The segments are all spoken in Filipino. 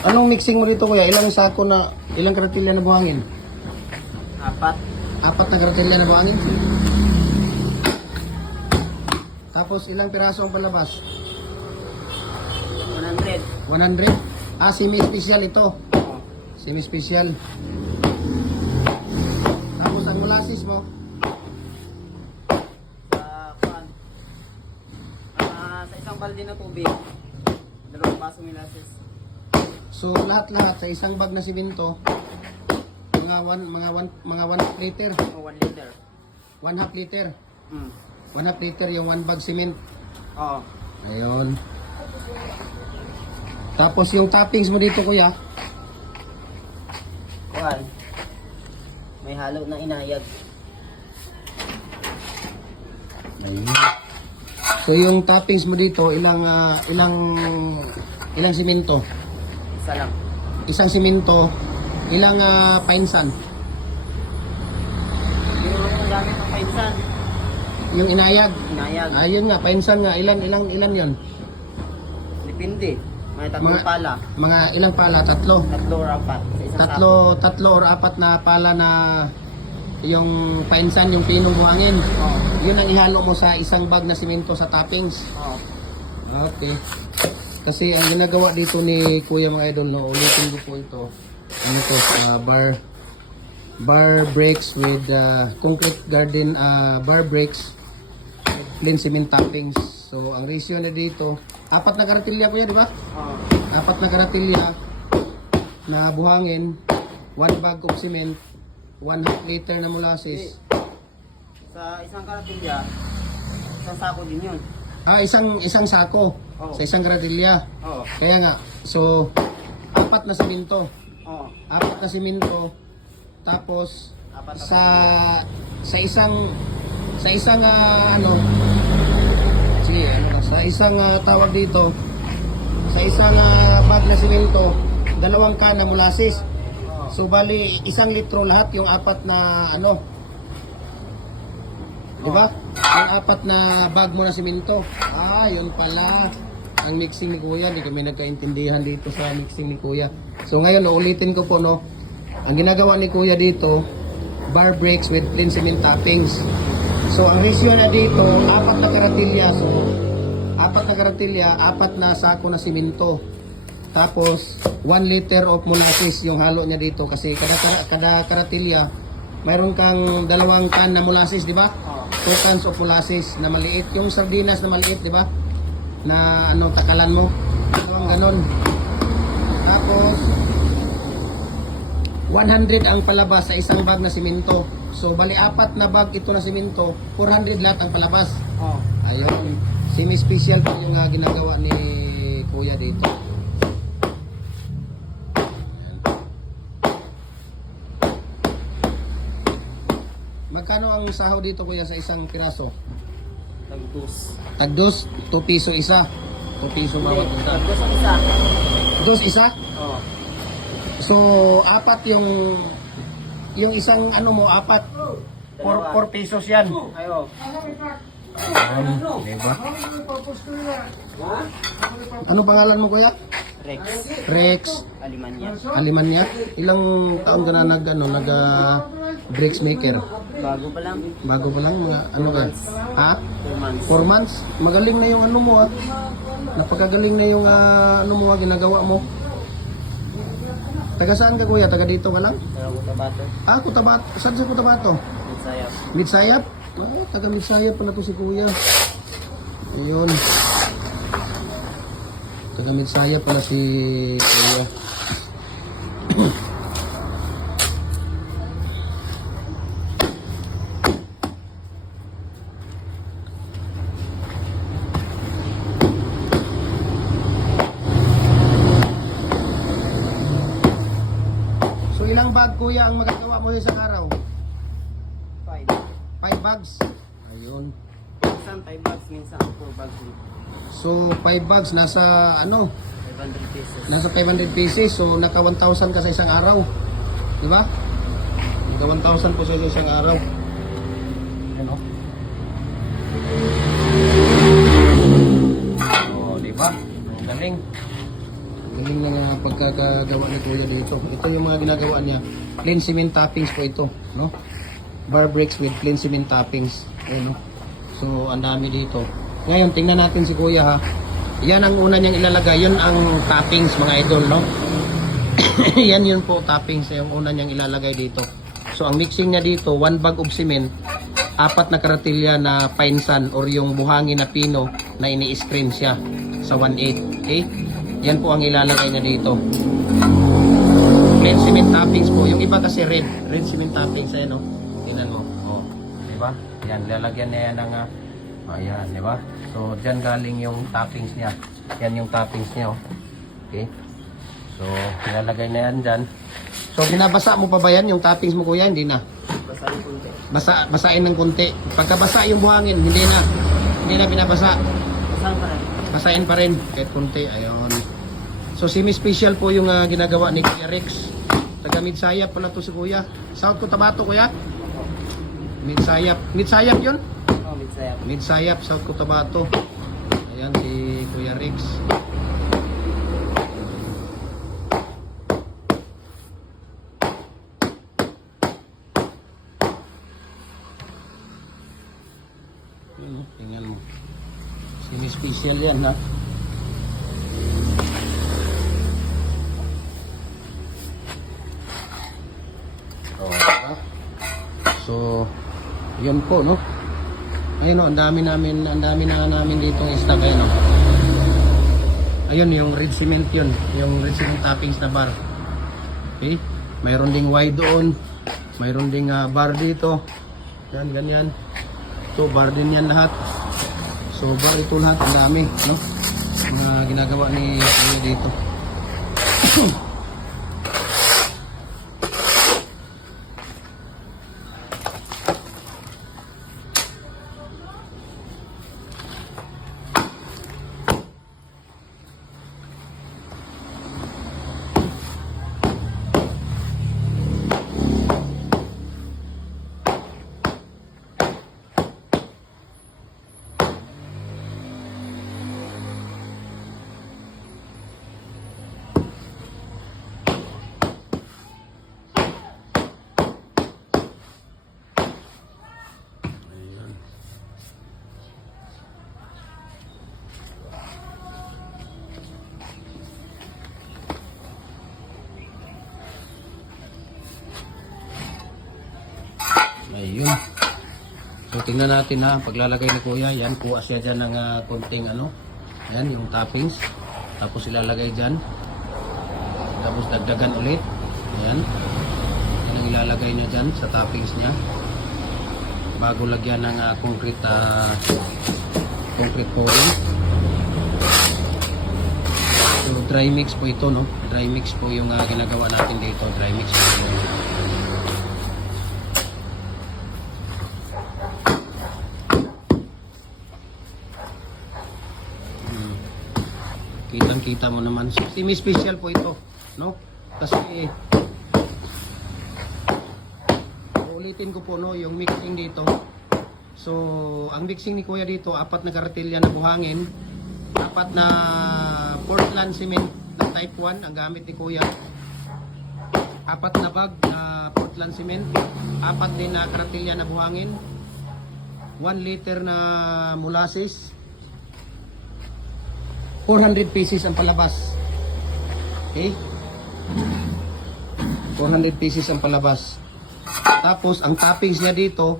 Anong mixing mo dito kuya? Ilang sako na, ilang karatilya na buhangin? 4. 4 na karatilya na buhangin? Tapos ilang piraso ang palabas? 100. 100? Ah, semi-special ito. Oo. Semi-special. Tapos ang molasses mo? Sa pan. Sa isang balde na tubig. 2 basong molasses. So lahat-lahat sa isang bag na simento, mga 1 liter, O 1 liter. 1/2 liter. 1/2 liter yung 1 bag cement. Oo. Ayun. Tapos yung toppings mo dito kuya, Kuan. May halo na inayag. ayun. So yung toppings mo dito, ilang simento? Isa lang. Isang simento, ilang painsan? Yung gamit ng painsan. Yung inayag. Inayag. Ayun nga, painsan nga, ilan yon? Depende. May tatlong pala. Mga ilang pala? 3. 3 or 4. Sa isang sako. Tatlo or 4 na pala na yung painsan, yung pinong buhangin. Oo. Yun ang ihalo mo sa isang bag na simento sa toppings. Oo. Okay. Kasi ang ginagawa dito ni Kuya mga idol, no, ulitin ko po ito. Ano to, bar breaks with concrete garden bar breaks plain cement toppings. So ang ratio na dito, 4 na karatilya kuya, di ba? Oo. 4 na karatilya na buhangin, 1 bag of cement, 1/2 liter na molasses. Sa isang karatilya, isang sako din yun. Isang sako Oo. sa isang karatilya. Oo. Kaya nga, so 4 na simento. Oo. 4 na simento. Tapos 4 na sa isang ano, sige, ano na, sa isang tawag dito, sa isang bag na simento, 2 can na molasses. Oo. So bali 1 litro lahat yung 4 na ano. Di ba? Yung 4 na bag mo na simento. Ah, yun pala ang mixing ni Kuya. Hindi kami nagkaintindihan dito sa mixing ni Kuya. So ngayon, uulitin ko po, no. Ang ginagawa ni Kuya dito, bar breaks with plain cement toppings. So ang ratio na dito, 4 na karatilya. So 4 na karatilya, 4 na sako na simento. Tapos 1 liter of molasses yung halo niya dito kasi kada karatilya mayroon kang 2 can na molasses, di ba? Oo. 2 cans of molasses na maliit, yung sardinas na maliit, di ba? Na ano, takalan mo. Ganon. Tapos 100 ang palabas sa isang bag na simento. So bali 4 na bag ito na simento, 400 lahat ang palabas. Oo. Ayun. Semi-special po yung ginagawa ni Kuya dito. Magkano ang sahod dito kuya sa isang piraso? Tagdus. Tagdos, 2 piso isa. 2 piso bawat isa. Tagdus ang isa. Dos isa? Oo. So, 4 yung isang ano mo, 4. 4 pesos yan. Ayo. Diba? Ano pangalan mo kuya? Rex. Rex Alimanya. Alimanya. Ilang taon ka na nag bricks maker? Bago pa lang. Bago pa lang mga ano ka? Ha? 2 months. 4 months? Magaling na yung ano mo ah. Napakagaling na yung ano mo ginagawa mo. Taga saan ka kuya? Taga dito ka lang? Pero Cotabato. Cotabato. Saan sa Cotabato? Sayap. Midsayap? Ah, taga Midsayap pala to si kuya. Ayun. Taga Midsayap pala si kuya. So ilang bag kuya ang magagawa mo sa isang araw? 5. 5 bags. Ayun. Minsan 5 bags, minsan 4 bags. So 5 bags nasa ano? 500 pesos. Nasa 500 pieces. So naka 1,000 ka sa isang araw. Di ba? Naka 1,000 po sa isang araw. Ano? Oh, di ba? Ang galing. Ang Galing na pagkakagawa ni Kuya dito. Ito yung mga ginagawa niya. Plain cement toppings po ito, no? Bar bricks with plain cement toppings. Ayan, no? So, ang dami dito. Ngayon, tingnan natin si Kuya, ha. Yan ang una niyang ilalagay. Yun ang toppings, mga idol, no? Yan yun po, toppings. Yung una niyang ilalagay dito. So, ang mixing niya dito, 1 bag of cement, 4 na karatilya na pine sand or yung buhangin na pino na ini-screen siya sa 1/8. Okay? Yan po ang ilalagay niya dito. Plain cement toppings po. Yung iba kasi red cement toppings. Ayan, no? Tingnan mo. Oh, diba? Yan, lalagyan niya yan ng ayan, diba? So, dyan galing yung toppings niya. Yan yung toppings niya, oh. Okay? So, ilalagay na yan dyan. So, binabasa mo pa ba yan yung toppings mo, Kuya? Hindi na. Basahin konti. Basain ng konti. Pagkabasa yung buhangin, hindi na. Hindi na binabasa. Basahin pa rin. Basain pa rin. Kahit konti. Ayun. So, semi-special po yung ginagawa ni Kuya Rex. Taga Midsayap pala to si Kuya. South Cotabato, Kuya? Midsayap. Midsayap yun? Oh, midsayap. Midsayap, South Cotabato. Ayan si Kuya Rex. Yun, tingnan mo. Semi-special yan, ha? Diba? So, yun po, no? Ayun, no, ang dami na namin dito ng stock, ayun, no? Ayun, yung red cement yun. Yung red cement toppings na bar. Okay? Mayroon ding wide doon. Mayroon ding bar dito. Yan, ganyan. So, bar din yan lahat. So, bar ito lahat. Ang dami, no? Mga ginagawa ni Kuya dito. Ayun. So tingnan natin ha, paglalagay ni Kuya, yan kuha siya dyan ng konting yan yung toppings. Tapos ilalagay dyan. Tapos dagdagan ulit. Ayan. Yan ang ilalagay niya dyan sa toppings niya. Bago lagyan ng concrete pouring. So dry mix po ito, no? Dry mix po yung ginagawa natin dito. Dry mix po ito. Kitang-kita mo naman. Semi-special po ito, no? Kasi ulitin ko po, no, yung mixing dito. So, ang mixing ni Kuya dito, 4 na karatilya na buhangin, 4 na Portland cement na type 1 ang gamit ni Kuya. 4 na bag na Portland cement, 4 din na karatilya na buhangin, 1 liter na molasses, 400 pieces ang palabas. Okay? 400 pieces ang palabas. Tapos, ang toppings niya dito,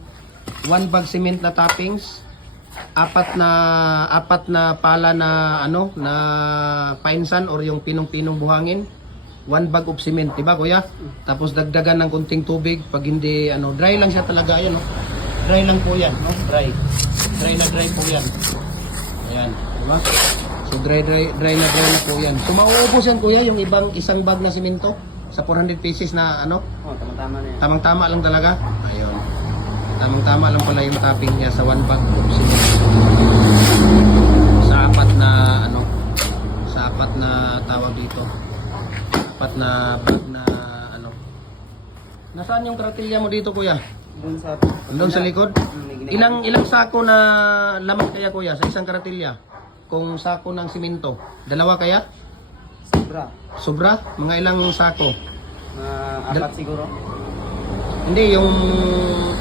1 bag cement na toppings, 4 na pala na na pine sand or yung pinong-pinong buhangin, 1 bag of cement, diba Kuya? Tapos dagdagan ng kunting tubig pag hindi dry lang siya talaga, ayan, no? Dry lang po yan, no? Dry po yan. Ayan, diba? So dry na po yan. So mauubos yan Kuya, yung isang bag na simento sa 400 pieces na Oh, tama-tama na yan. Tamang-tama lang talaga. Ayun. Tamang-tama lang pala yung topping niya sa 1 bag of simento. Sa 4 na sa 4 na tawag dito. 4 na bag na Nasaan yung karatilya mo dito Kuya? Doon sa likod? Ilang sako na laman kaya Kuya sa isang karatilya? Kung sako ng simento, 2 kaya? Sobra. Sobra? Mga ilang sako? Apat siguro. Hindi, yung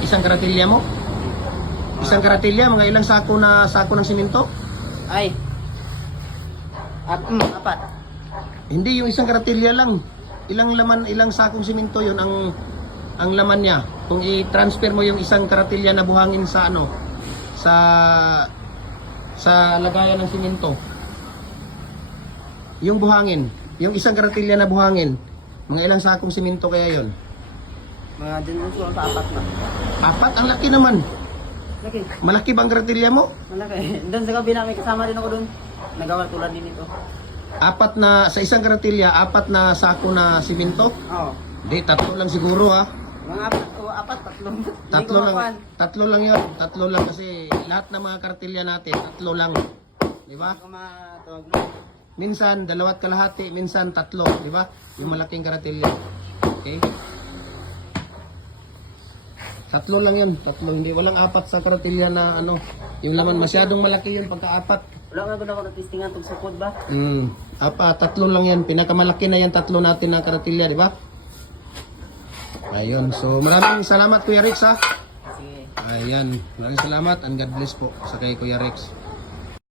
isang karatilya mo? Isang karatilya, mga ilang sako ng simento? Ay. Apat. Hindi, yung isang karatilya lang. Ilang laman, ilang sakong simento yun ang laman niya. Kung i-transfer mo yung isang karatilya na buhangin sa ano, sa lagayan ng simento. Yung buhangin, yung isang karatilya na buhangin, mga ilang sakong simento kaya yun? Mga dun siguro sa apat na. Apat? Ang laki naman. Laki. Malaki bang karatilya mo? Malaki. Doon sa gabi namin kasama din ako doon. Nagawa tulad din ito. Apat na, sa isang karatilya, apat na sako na simento? Oo. Hindi, tatlo lang siguro ha. Mga apat, tatlo. Hindi ko Tatlo lang, makuhaan. tatlo lang yun. Tatlo lang kasi lahat ng mga karatilya natin, tatlo lang. Di ba? Hindi ko matawag mo. Minsan, dalawat kalahati, minsan tatlo. Di ba? Yung malaking karatilya. Okay? Tatlo lang yun. Tatlo, hindi. Walang apat sa karatilya na ano. Yung laman, masyadong malaki yun pagka-apat. Wala nga gano'n ako na-testingan itong sukod ba? Tatlo lang yan. Pinakamalaki na yan, tatlo natin na karatilya, di ba? Ayun. So, maraming salamat Kuya Rex ha. Sige. Ayan. Maraming salamat and God bless po sa kay Kuya Rex.